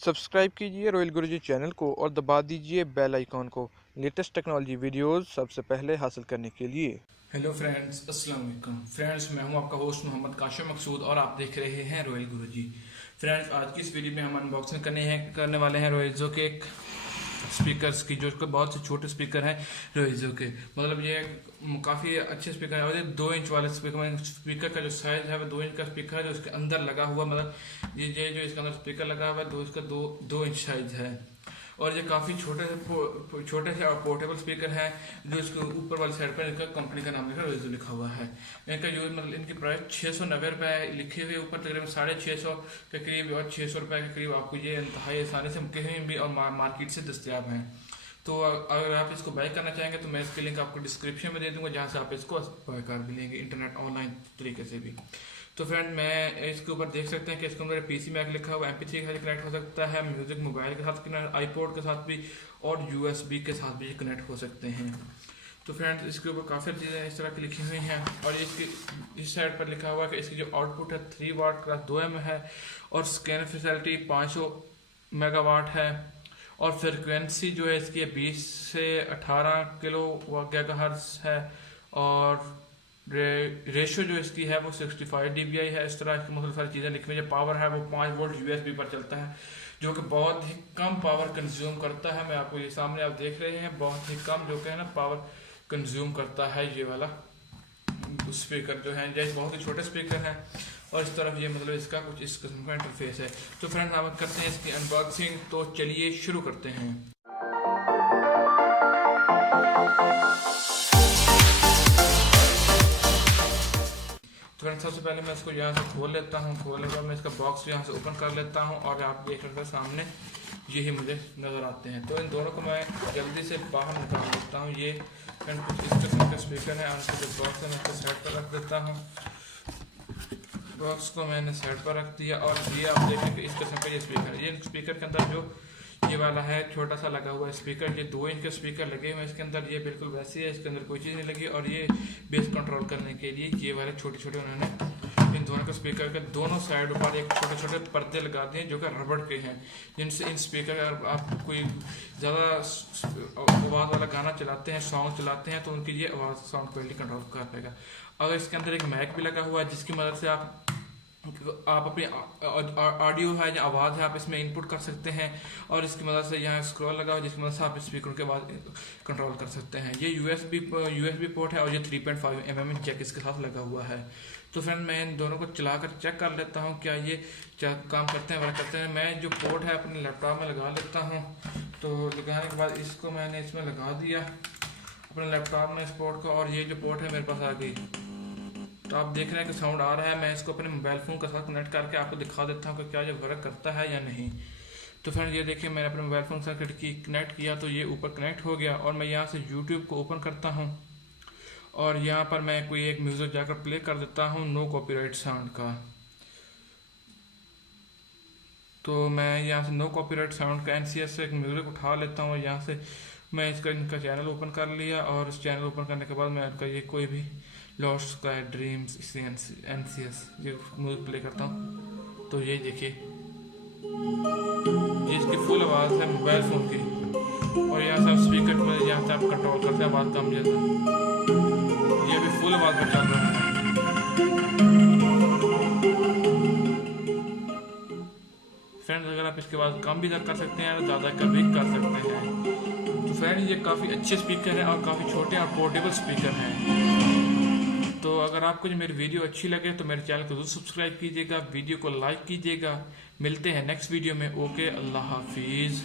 Subscribe कीजिए royal गुरुजी channel को और दबा दीजिए बेल आइकॉन को लेटेस्ट टेक्नोलॉजी वीडियोस सबसे पहले हासिल करने के लिए। हेलो फ्रेंड्स, अस्सलाम वालेकुम फ्रेंड्स। मैं हूं आपका होस्ट मोहम्मद काशिम मकसूद और आप देख रहे हैं रॉयल गुरुजी। फ्रेंड्स, आज की इस वीडियो में हम अनबॉक्सिंग करने वाले हैं रोइजो के एक स्पीकर्स की, जो बहुत से छोटे स्पीकर हैं रोइजो के। मतलब ये काफ़ी अच्छे स्पीकर है और ये 2 इंच वाले स्पीकर का जो साइज है वो 2 इंच का स्पीकर है, जो इसके अंदर लगा हुआ, मतलब ये जो इसके अंदर स्पीकर लगा हुआ है इसका दो इंच साइज है। और ये काफ़ी छोटे से और पोर्टेबल स्पीकर है, जो इसके ऊपर वाली साइड पर इनका कंपनी का नाम रोइजो लिखा हुआ है। इनका यूज मतलब इनकी प्राइस 690 रुपये लिखे हुए ऊपर, तकरीबन 650 के करीब और 600 रुपये के करीब आपको ये इंतहाई आसानी से कहीं भी और मार्केट से दस्तियाब हैं। तो अगर आप इसको बाय करना चाहेंगे तो मैं इसके लिंक आपको डिस्क्रिप्शन में दे दूंगा, जहाँ से आप इसको बाय कर भी लेंगे इंटरनेट ऑनलाइन तरीके से भी। तो फ्रेंड, मैं इसके ऊपर देख सकते हैं कि इसके अंदर पीसी मैक लिखा हुआ, MP3 के साथ कनेक्ट हो सकता है, म्यूजिक मोबाइल के साथ कनेक्ट, आईपॉड के साथ भी और USB के साथ भी कनेक्ट हो सकते हैं। तो फ्रेंड्स, इसके ऊपर काफ़ी चीज़ें इस तरह की लिखी हुई हैं और इसकी इस साइड पर लिखा हुआ है कि इसकी जो आउटपुट है 3 वाट का 2M है और स्कैन फैसिलिटी 500 मेगावाट है और फ्रिक्वेंसी जो है इसकी 20 से 18 किलो गीगाहर्ट्ज़ है और रेशियो जो इसकी है वो 65 dBi है। इस तरह की बहुत सारी चीज़ें लिखी हुई है। पावर है वो 5 वोल्ट USB पर चलता है, जो कि बहुत ही कम पावर कंज्यूम करता है। मैं आपको ये सामने आप देख रहे हैं, बहुत ही कम जो कि है ना पावर कंज्यूम करता है ये वाला स्पीकर जो है। ये बहुत ही छोटे स्पीकर हैं और इस तरफ ये मतलब इसका कुछ इस किस्म का इंटरफेस है। तो फ्रेंड, हम करते हैं इसकी अनबॉक्सिंग, तो चलिए शुरू करते हैं। तो फ्रेंड, सबसे पहले मैं इसको यहाँ से खोल लेता हूँ। खोलने के बाद मैं इसका बॉक्स यहाँ से ओपन कर लेता हूँ और आप देख सकते हैं सामने यही मुझे नज़र आते हैं। तो इन दोनों को मैं जल्दी से बाहर निकाल लेता हूँ। ये फ्रेंड कुछ इस किस्म के स्पीकर है। उनका जो बॉक्स है मैं इसको साइड पर रख देता हूँ। बॉक्स को मैंने साइड पर रख दिया और ये आप देखें कि इस किस्म का ये स्पीकर है। ये स्पीकर के अंदर जो ये वाला है छोटा सा लगा हुआ है स्पीकर, ये 2 इंच के स्पीकर लगे हुए हैं इसके अंदर। ये बिल्कुल वैसे है, इसके अंदर कोई चीज़ नहीं लगी। और ये बेस कंट्रोल करने के लिए ये वाले छोटे छोटे उन्होंने इन दोनों के स्पीकर के दोनों साइड पर एक छोटे छोटे पर्दे लगा दिए जो कि रबड़ के हैं, जिनसे इन स्पीकर अगर आप कोई ज़्यादा आवाज़ वाला गाना चलाते हैं, सॉन्ग चलाते हैं, तो उनकी ये आवाज़ साउंड क्वालिटी कंट्रोल कर पाएगा। अगर इसके अंदर एक मैक भी लगा हुआ है, जिसकी मदद से आप अपनी ऑडियो है या आवाज़ है आप इसमें इनपुट कर सकते हैं और इसकी मदद से यहाँ स्क्रॉल लगा हुआ जिसकी मदद से आप स्पीकर के बाद कंट्रोल कर सकते हैं। ये USB पोर्ट है और ये 3.5 mm जैक इसके साथ लगा हुआ है। तो फ्रेंड, मैं इन दोनों को चलाकर चेक कर लेता हूँ क्या ये काम करते हैं, वर्क करते हैं। मैं जो पोर्ट है अपने लैपटॉप में लगा लेता हूँ। तो लगाने के बाद इसको मैंने इसमें लगा दिया अपने लैपटॉप में इस पोर्ट को, और ये जो पोर्ट है मेरे पास आ गई। तो आप देख रहे हैं कि साउंड आ रहा है। मैं इसको अपने मोबाइल फ़ोन के साथ कनेक्ट करके आपको दिखा देता हूँ कि क्या ये वर्क करता है या नहीं। तो फ्रेंड, ये देखिए मैंने अपने मोबाइल फ़ोन के साथ कनेक्ट किया तो ये ऊपर कनेक्ट हो गया और मैं यहाँ से YouTube को ओपन करता हूँ और यहाँ पर मैं कोई एक म्यूज़िक जाकर प्ले कर देता हूँ नो कॉपीराइट साउंड का। तो मैं यहाँ से नो कॉपीराइट साउंड का NCS से एक म्यूज़िक उठा लेता हूँ और यहाँ से मैं इनका चैनल ओपन कर लिया। और इस चैनल ओपन करने के बाद मैं इनका ये कोई भी लॉस्ट स्काई ड्रीम्स NCS ये म्यूजिक प्ले करता हूँ। तो ये देखिए ये इसकी फुल आवाज़ है मोबाइल फ़ोन की, और यहाँ से आप स्पीकर में यहाँ से आप कंट्रोल करते हैं आवाज़ कम ज़्यादा। ये भी फुल आवाज़ में चल रहा है। फ्रेंड्स, अगर आप इसके बाद कम भी कर सकते हैं, ज़्यादा का भी कर सकते हैं। तो फ्रेंड, ये काफ़ी अच्छे स्पीकर हैं और काफ़ी छोटे और पोर्टेबल स्पीकर हैं। तो अगर आपको जो मेरी वीडियो अच्छी लगे तो मेरे चैनल को जरूर सब्सक्राइब कीजिएगा, वीडियो को लाइक कीजिएगा। मिलते हैं नेक्स्ट वीडियो में। ओके, अल्लाह हाफिज़।